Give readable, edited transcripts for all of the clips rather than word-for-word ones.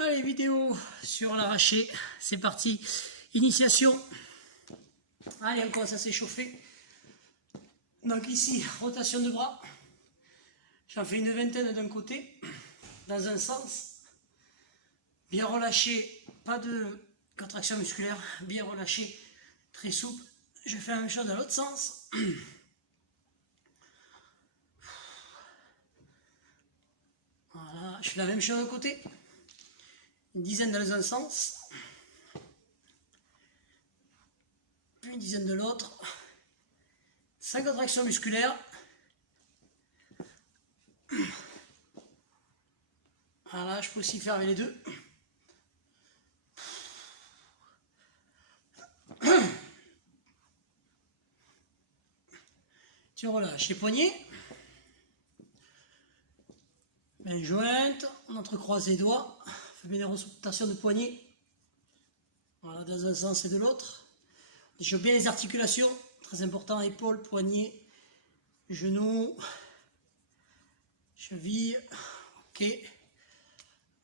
Allez, vidéo sur l'arraché, c'est parti. Initiation. Allez, on commence à s'échauffer. Donc ici, rotation de bras. J'en fais une vingtaine d'un côté, dans un sens. Bien relâché, pas de contraction musculaire, bien relâché, très souple. Je fais la même chose dans l'autre sens. Voilà, je fais la même chose de côté. Une dizaine dans un sens. Puis une dizaine de l'autre. Sans contraction musculaire. Voilà, je peux aussi faire avec les deux. Tu relâches les poignets. Main jointe, on entrecroise les doigts. On fait bien des rotations de poignets. Voilà, dans un sens et de l'autre. On échauffe bien les articulations. Très important, épaules, poignets, genoux, cheville. Ok.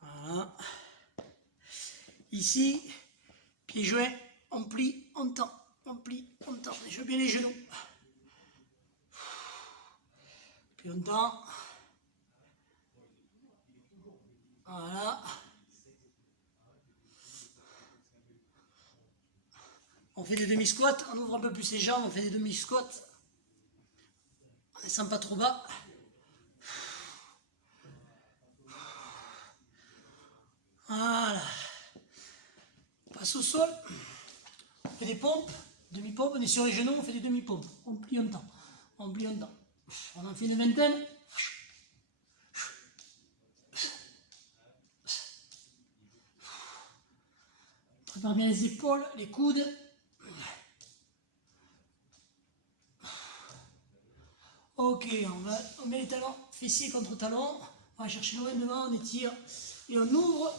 Voilà. Ici, pieds joints, on plie, on tend. On plie, on tend. On échauffe bien les genoux. Puis on tend. Voilà. On fait des demi-squats, on ouvre un peu plus les jambes, on fait des demi-squats. On ne descend pas trop bas. Voilà. On passe au sol. On fait des pompes, demi-pompes, on est sur les genoux, on fait des demi-pompes. On plie un temps. On plie un temps. On en fait une vingtaine. On prépare bien les épaules, les coudes. Ok, on met les talons fessiers contre talons. On va chercher loin devant, on étire. Et on ouvre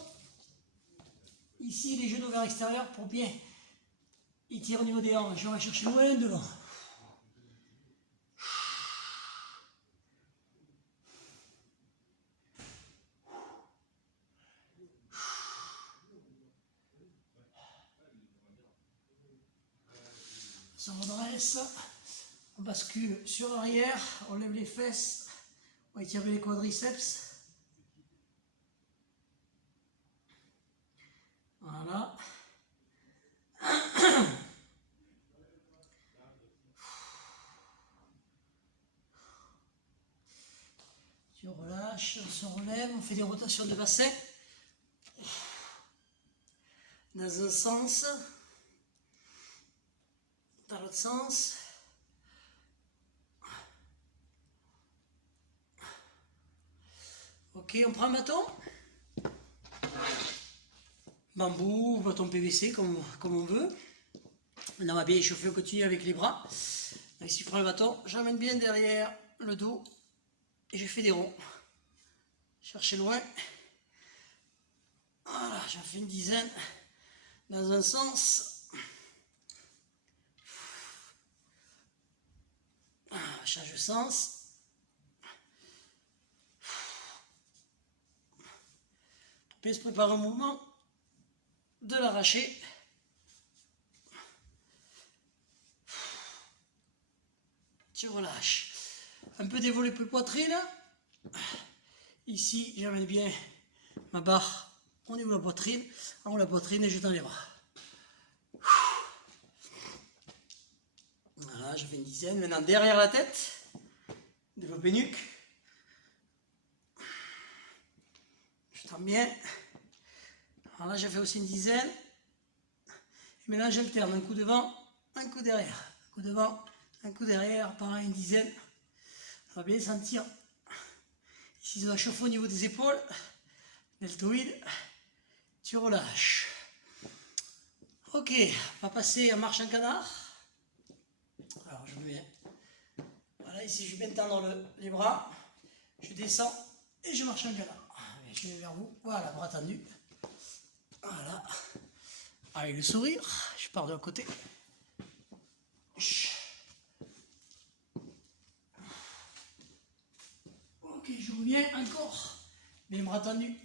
ici les genoux vers l'extérieur pour bien étirer au niveau des hanches. On va chercher loin devant. On se redresse. On bascule sur l'arrière. On lève les fesses. On étire bien les quadriceps. Voilà. Tu relâches, on se relève, on fait des rotations de bassin. Dans un sens. Dans l'autre sens. Ok, on prend un bâton. Bambou, bâton PVC, comme on veut. Maintenant, on va bien échauffer, on continue avec les bras. Donc, si je prends le bâton, j'emmène bien derrière le dos et je fais des ronds. Cherchez loin. Voilà, j'en fais une dizaine dans un sens. Change de sens. Puis se prépare un mouvement de l'arracher. Tu relâches. Un peu développé poitrine. Ici, j'amène bien ma barre au niveau de la poitrine. En haut de la poitrine et je tends les bras. Voilà, je fais une dizaine. Maintenant, derrière la tête. Développer nuque. Je tends bien. Alors là, j'ai fait aussi une dizaine. Et maintenant, j'alterne un coup devant, un coup derrière. Un coup devant, un coup derrière, pareil, une dizaine. On va bien sentir. Ici, ça va chauffer au niveau des épaules. Deltoïde. Tu relâches. Ok, on va passer en marche en canard. Alors, je me mets. Voilà, ici, je vais bien tendre les bras. Je descends et je marche en canard. Je vais vers vous. Voilà, bras tendus. Voilà. Avec le sourire, je pars de l'autre côté. Ok, je reviens encore. Les bras tendus.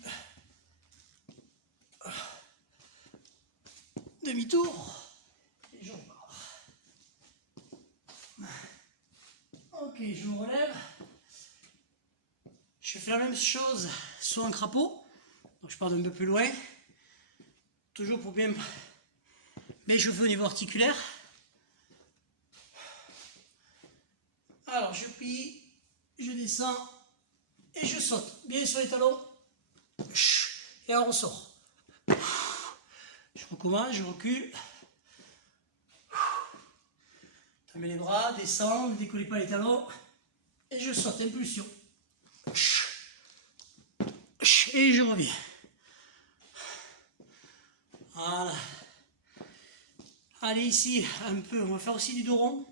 demi-tour. Et je repars. Ok, je me relève. Je fais la même chose sur un crapaud. Donc je pars d'un peu plus loin. Toujours pour bien chauffer au niveau articulaire. Alors je plie, je descends et je saute. Bien sur les talons. Et on ressort. Je recommence, je recule. Je mets les bras, descends, ne décollez pas les talons. Et je saute, impulsion. Et je reviens. Voilà. Allez, ici, un peu, on va faire aussi du dos rond.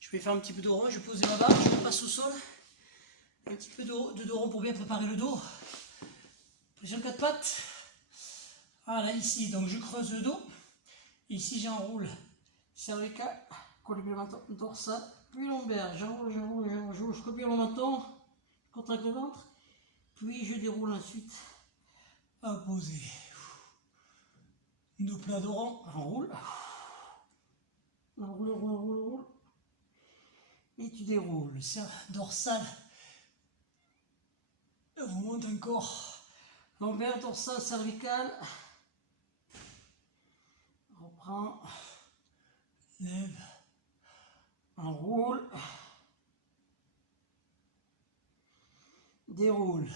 Je vais faire un petit peu de dos rond, je pose ma barre, je passe au sol. Un petit peu de dos rond pour bien préparer le dos. Position 4 pattes. Voilà, ici, donc je creuse le dos. Ici, j'enroule cervical, collimateur dorsal, puis lombaire. J'enroule, je copie le menton, je contracte le ventre, puis je déroule ensuite à poser. Dos plat, dos rond, enroule. Enroule. Et tu déroules. Dorsal. On remonte encore. Lombaire, dorsal, cervical. Reprends. Lève. Enroule. Déroule.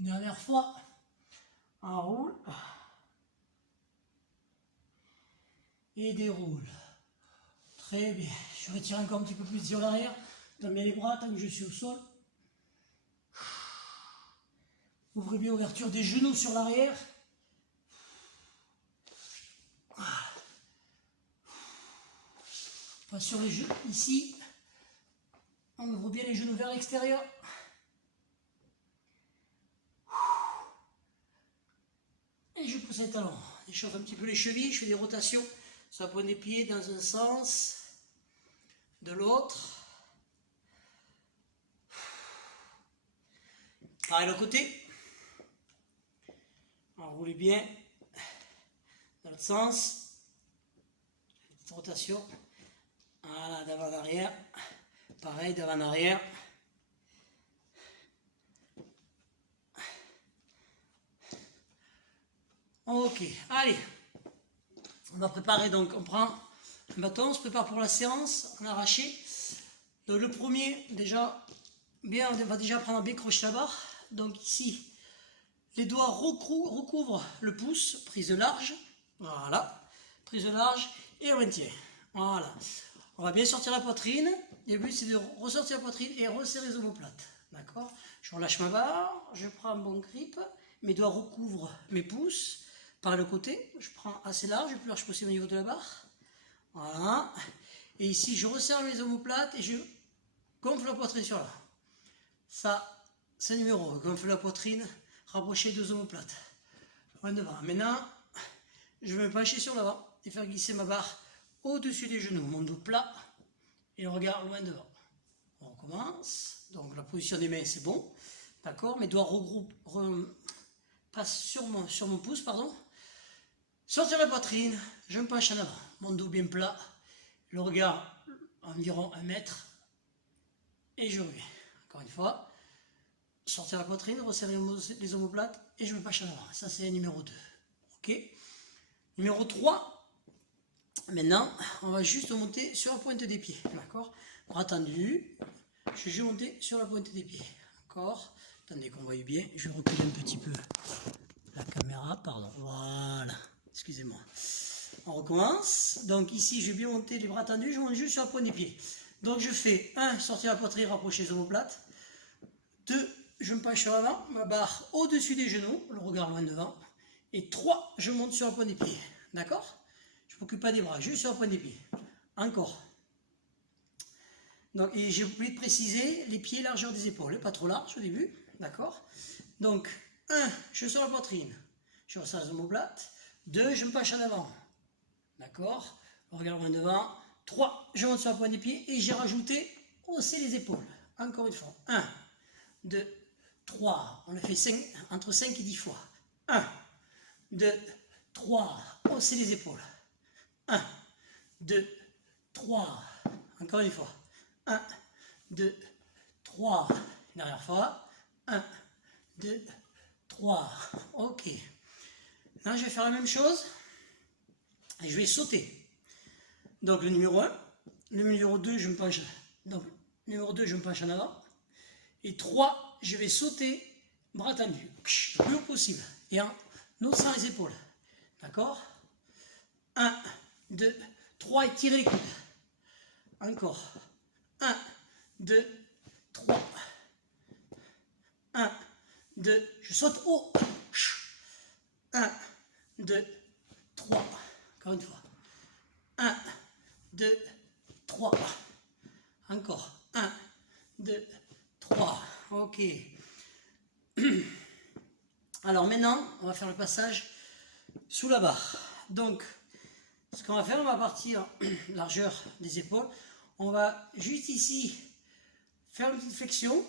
Une dernière fois. Enroule. Et déroule. Très bien. Je retire encore un petit peu plus sur l'arrière. Donne bien les bras tant que je suis au sol. Ouvrez bien l'ouverture des genoux sur l'arrière. Pas sur les genoux. Ici, on ouvre bien les genoux vers l'extérieur. Et je pousse les talons. J'échauffe un petit peu les chevilles. Je fais des rotations sur la pointe des pieds dans un sens, de l'autre. Pareil le côté. Enroulez bien dans l'autre sens. Petite rotation. Voilà, d'avant en arrière. Pareil, d'avant en arrière. Ok, allez. On va préparer, donc on prend un bâton, on se prépare pour la séance en arraché. Donc le premier, déjà, on va déjà prendre à bien crocher la barre. Donc ici, les doigts recouvrent le pouce, prise large. Voilà, prise large et on maintient. Voilà. On va bien sortir la poitrine. Le but c'est de ressortir la poitrine et resserrer les omoplates. D'accord? Je relâche ma barre, je prends un bon grip, mes doigts recouvrent mes pouces. Par le côté, je prends assez large, le plus large possible au niveau de la barre. Voilà. Et ici, je resserre les omoplates et je gonfle la poitrine sur là. Ça, c'est numéro 1. Gonfle la poitrine, rapprocher deux omoplates. Loin devant. Maintenant, je vais me pencher sur l'avant et faire glisser ma barre au-dessus des genoux. Mon dos plat et le regard loin devant. On recommence. Donc, la position des mains, c'est bon. D'accord? Mes doigts passent sur mon pouce, pardon. Sortir la poitrine, je me penche en avant, mon dos bien plat, le regard environ 1 mètre, et je reviens. Encore une fois, sortir la poitrine, resserrer les omoplates, et je me penche en avant. Ça c'est numéro 2. Ok. Numéro 3, maintenant, on va juste monter sur la pointe des pieds. D'accord. Bras tendus, je vais monter sur la pointe des pieds. D'accord. Attendez qu'on voie bien, je recule un petit peu la caméra, pardon. Voilà. Excusez-moi. On recommence. Donc ici, je vais bien monter les bras tendus, je monte juste sur la pointe des pieds. Donc je fais 1, sortir la poitrine, rapprocher les omoplates. 2, je me penche sur l'avant, ma barre au-dessus des genoux, le regard loin devant. Et 3, je monte sur la pointe des pieds. D'accord? Je ne m'occupe pas des bras, juste sur la pointe des pieds. Encore. Donc, et j'ai oublié de préciser les pieds largeur des épaules, pas trop large au début. D'accord? Donc, 1, je sors la poitrine, je resserre les omoplates. 2, je me penche en avant. D'accord? Regarde loin devant. 3, je monte sur la pointe des pieds et j'ai rajouté hausser les épaules. Encore une fois. 1, 2, 3. On le fait entre 5 et 10 fois. 1, 2, 3, haussez les épaules. 1, 2, 3, encore une fois. 1, 2, 3, une dernière fois. 1, 2, 3, ok. Là, je vais faire la même chose et je vais sauter. Donc, le numéro 1, le numéro 2, je me penche. Donc, numéro 2, je me penche en avant. Et 3, je vais sauter, bras tendus, le plus haut possible. Et en haussant les épaules. D'accord? 1, 2, 3 et tirez les coudes. Encore. 1, 2, 3. 1, 2, je saute haut. 1, 2, 3. Encore une fois. 1, 2, 3. Encore. 1, 2, 3. Ok. Alors maintenant, on va faire le passage sous la barre. Donc, ce qu'on va faire, on va partir largeur des épaules. On va juste ici faire une petite flexion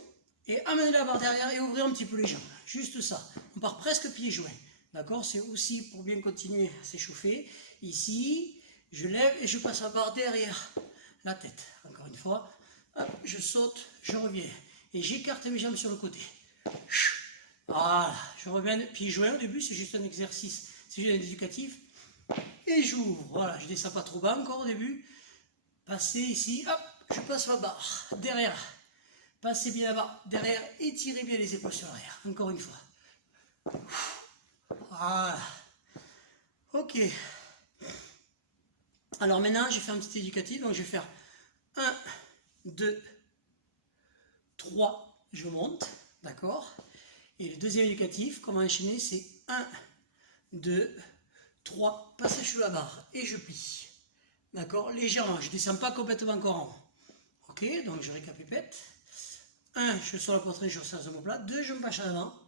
et amener la barre derrière et ouvrir un petit peu les jambes. Juste ça. On part presque pieds joints. D'accord? C'est aussi pour bien continuer à s'échauffer. Ici, je lève et je passe la barre derrière la tête. Encore une fois. Hop, je saute, je reviens. Et j'écarte mes jambes sur le côté. Voilà, je reviens pieds joints. Au début, c'est juste un exercice, c'est juste un éducatif. Et j'ouvre. Voilà, je ne descends pas trop bas encore au début. Passez ici, hop, je passe ma barre. Derrière. Passez bien la barre derrière. Étirez bien les épaules sur l'arrière. Encore une fois. Voilà. Ok. Alors maintenant, je vais faire un petit éducatif. Donc je vais faire 1, 2, 3, je monte. D'accord? Et le deuxième éducatif, comment enchaîner, c'est 1, 2, 3, passage sous la barre et je plie. D'accord? Légèrement, je ne descends pas complètement encore en haut. Ok, donc je récapépète. 1, je sors la poitrine, je ressens mon plat. 2, je me penche en avant.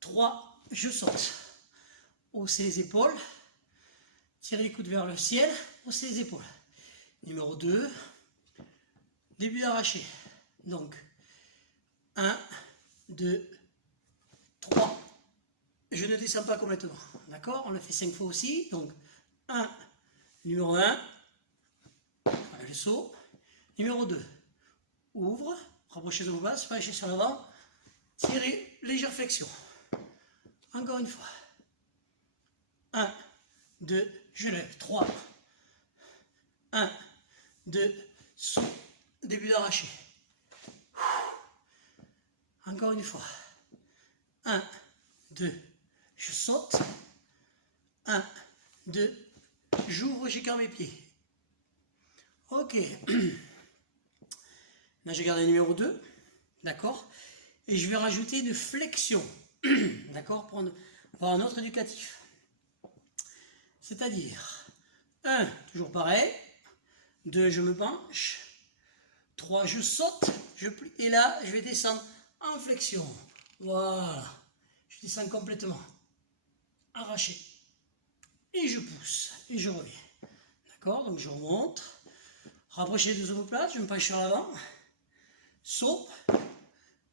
3, je saute. Haussez les épaules. Tirez les coudes vers le ciel. Haussez les épaules. Numéro 2, début d'arraché. Donc, 1, 2, 3. Je ne descends pas complètement. D'accord? On l'a fait 5 fois aussi. Donc, 1, numéro 1, voilà le saut. Numéro 2, ouvre, rapprochez de vos bases, penchez sur l'avant, tirez, légère flexion. Encore une fois. 1, 2, je lève. 3. 1, 2, saut. Début d'arraché. Encore une fois. 1, 2, je saute. 1, 2, j'ouvre, j'écarte mes pieds. Ok. Là, je garde le numéro 2. D'accord? Et je vais rajouter une flexion. D'accord? Pour avoir un autre éducatif. C'est-à-dire, 1, toujours pareil. 2, je me penche. 3, je saute. Je plie. Et là, je vais descendre en flexion. Voilà. Je descends complètement. Arraché. Et je pousse. Et je reviens. D'accord? Donc je remonte. Rapprochez les deux omoplates. Je me penche sur l'avant. Saut.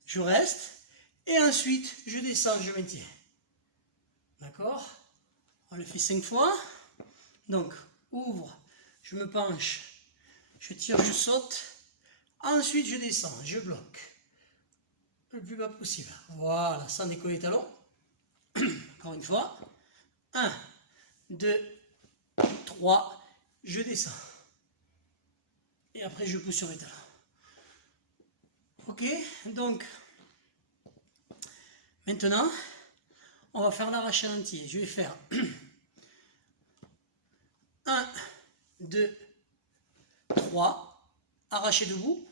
Je reste. Et ensuite, je descends, je maintiens. D'accord? On le fait 5 fois. Donc, ouvre. Je me penche. Je tire, je saute. Ensuite, je descends. Je bloque. Le plus bas possible. Voilà, sans décoller les talons. Encore une fois. 1, 2, 3. Je descends. Et après, je pousse sur mes talons. Ok? Donc, maintenant, on va faire l'arraché entier. Je vais faire 1, 2, 3. Arraché debout.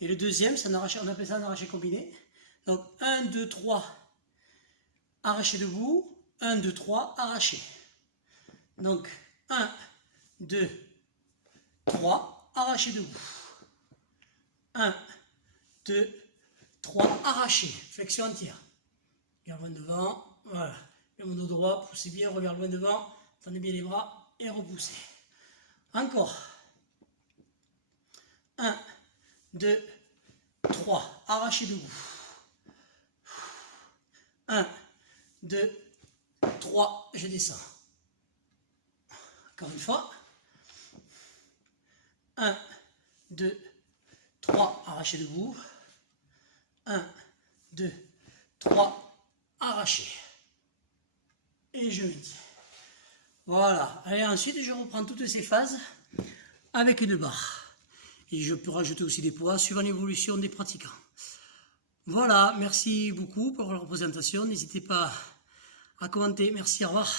Et le deuxième, on appelle ça un arraché combiné. Donc 1, 2, 3, arraché debout. 1, 2, 3, arraché. Donc 1, 2, 3, arraché debout. 1, 2, 3, arraché. Flexion entière. Regarde loin devant. Voilà. Le dos droit, poussez bien, regarde loin devant. Tendez bien les bras et repoussez. Encore. 1, 2, 3, arraché debout. 1, 2, 3, je descends. Encore une fois. 1, 2, 3, arraché debout. 1, 2, 3, arraché. Et je me dis. Voilà. Allez, ensuite, je reprends toutes ces phases avec une barre. Et je peux rajouter aussi des poids suivant l'évolution des pratiquants. Voilà, merci beaucoup pour la représentation. N'hésitez pas à commenter. Merci, au revoir.